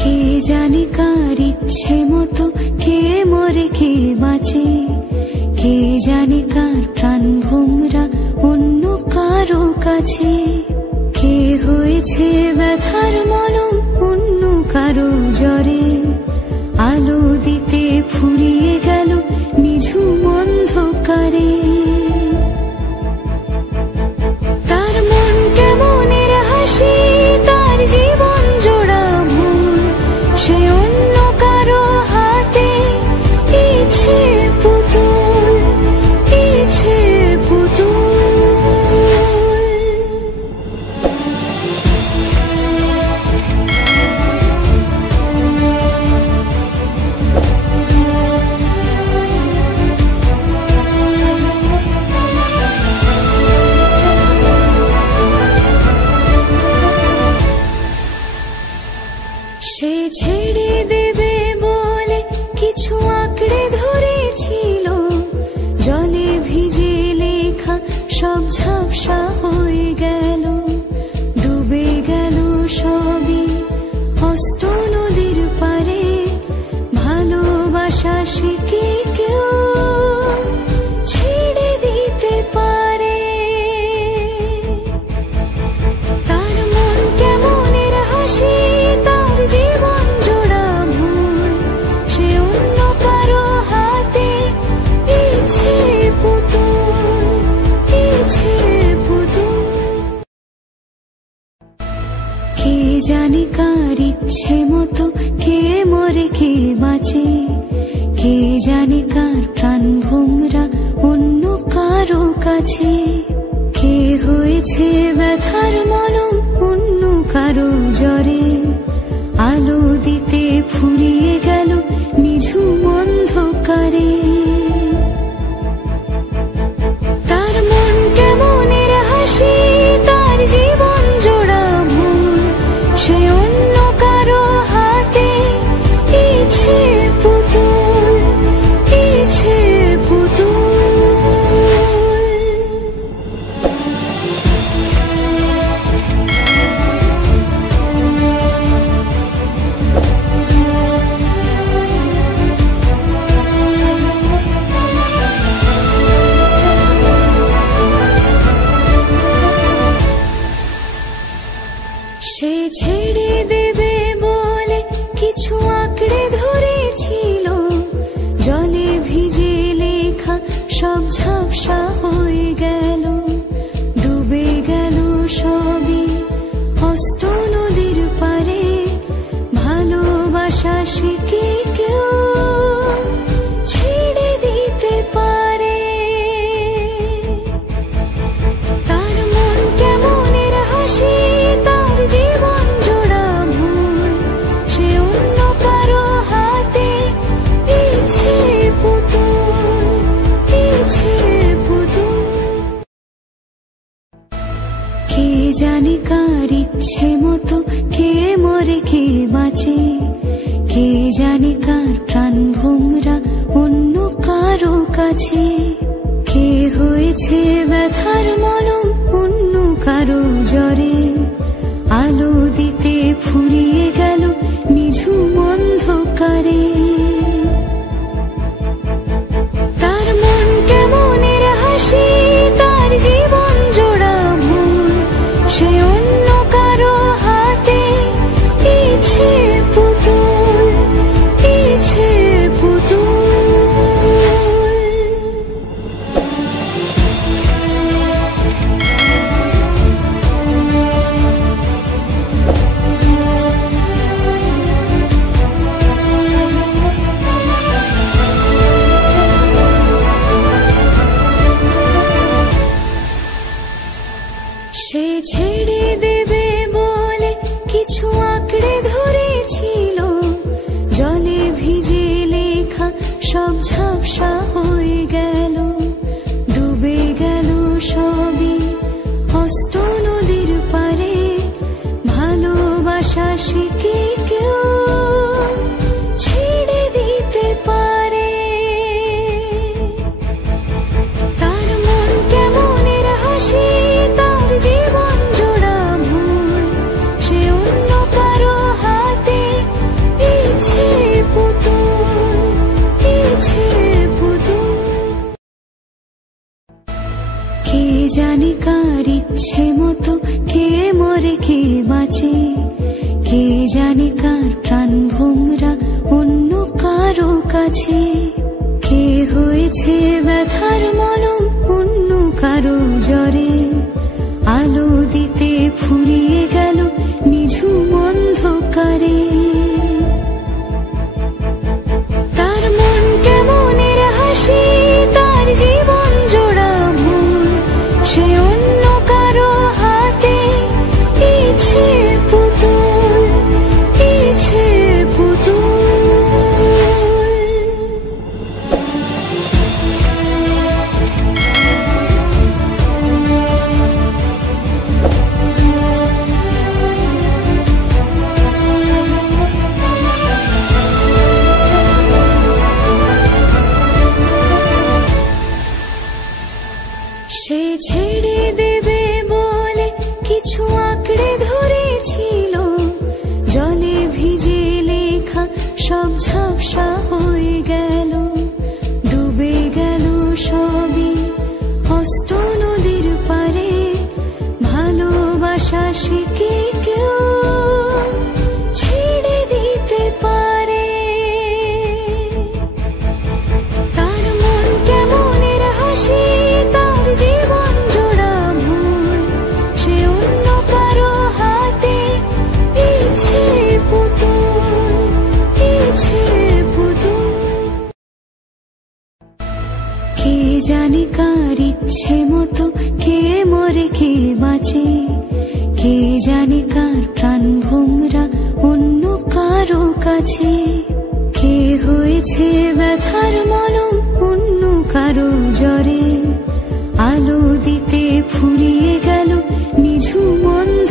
কে জানে কার ইচ্ছে মতো কে মরে কে বাঁচে, কে জানে কার প্রাণ ভোমরা অন্য কারো কাছে। কে হয়েছে ব্যথার মলম অন্য কারো জ্বরে, আলো দিতে ফুরিয়ে গেল নিঝুম অন্ধকারে। তার মন কেমনের হাসি, তার জীবন জোড়া ভুল, সে অন্য কারো হাতে ইচ্ছে পুতুল, ইচ্ছে পুতুল। সে ছেড়ে দেবে বলে কিছু আঁকড়ে ধরেছিল, জলে ভিজে লেখা সব ঝাপসা হয়ে গেল, ডুবে গেল সবই অস্ত নদীর পারে। ভালোবাসা সে কি কেউ ছেড়ে দিতে পারে? তার মন কেমনের হাসি, তার জীবন জোড়া ভুল, সে অন্য কারো হাতে ইচ্ছে পুতুল, ইচ্ছে পুতুল। কে জানে কার ইচ্ছে মতো কে মরে কে বাঁচে, কে জানে কার প্রাণ ভোমরা অন্য কারো কাছে। কে হয়েছে ব্যথার মলম অন্য কারো জ্বরে, আলো দিতে ফুরিয়ে গেল নিঝুম অন্ধকারে। তার মন কেমনের হাসি, তার জীবন জোড়া ভুল, সে অন্য কারো হাতে ইচ্ছে পুতুল, ইচ্ছে পুতুল। সে ছেড়ে দেবে বলে কিছু আঁকড়ে ধরেছিল, জলে ভিজে লেখা সব ঝাপসা হয়ে গেল, ডুবে গেল সবই অস্ত নদীর পারে। ভালোবাসা সে কি কেউ ছেড়ে দিতে পারে? তার মন কেমনের হাসি, তার জীবন জোড়া ভুল, সে অন্য কারো হাতে ইচ্ছে পুতুল, ইচ্ছে পুতুল। কে জানে কার ইচ্ছে মতো কে মরে কে বাঁচে, কে জানে কার প্রাণ ভোমরা অন্য কারো কাছে। কে হয়েছে ব্যথার মলম অন্য কারো জ্বরে, আলো দিতে ফুরিয়ে গেল নিঝুম অন্ধকারে। তার মন কেমনের হাসি, তার জীবন জোড়া ভুল, সে অন্য কারো হাতে ইচ্ছে পুতুল, ইচ্ছে পুতুল। সে ছেড়ে দেবে বলে কিছু আঁকড়ে ধরেছিল, জলে ভিজে লেখা সব ঝাপসা হয়ে গেল, ডুবে গেল সবই অস্ত নদীর পারে। ভালোবাসা সে কি কেউ ছেড়ে দিতে পারে? তার মন কেমনের হাসি, তার জীবন জোড়া ভুল, সে অন্য কারো হাতে জানে কার ইচ্ছে মতো কে মরে কে বাঁচে, কে জানে কার প্রাণ ভোমরা অন্য কারো কাছে, কে হয়েছে ব্যথার মলম অন্য কারো জ্বরে, আলো দিতে ফুরিয়ে গেল নিঝুম অন্ধকারে। তার মন কেমনের হাসি, তার জীবন জোড়া ভুল, সে অন্য কারো হাতে ইচ্ছে পুতুল, ইচ্ছে পুতুল। সে ছেড়ে দেবে বলে কিছু আঁকড়ে ধরেছিল, জলে ভিজে লেখা সব ঝাপসা হয়ে গেল, ডুবে গেল সবই হস্ত নদীর পারে। ভালোবাসা সে কি কেউ ছেড়ে দিতে পারে? তার মন কেমনের হাসি, তার জীবন জোড়া ভুল, সে অন্য কারো হাতে ইচ্ছে পুতুল, ইচ্ছে পুতুল। কে জানে কার ইচ্ছে মতো কে মরে কে বাঁচে, কে জানে কার প্রাণ ভোমরা অন্য কারো কাছে, কে হয়েছে ব্যথার মলম অন্য কারো জ্বরে, আলো দিতে ফুরিয়ে গেল নিঝুম অন্ধকারে।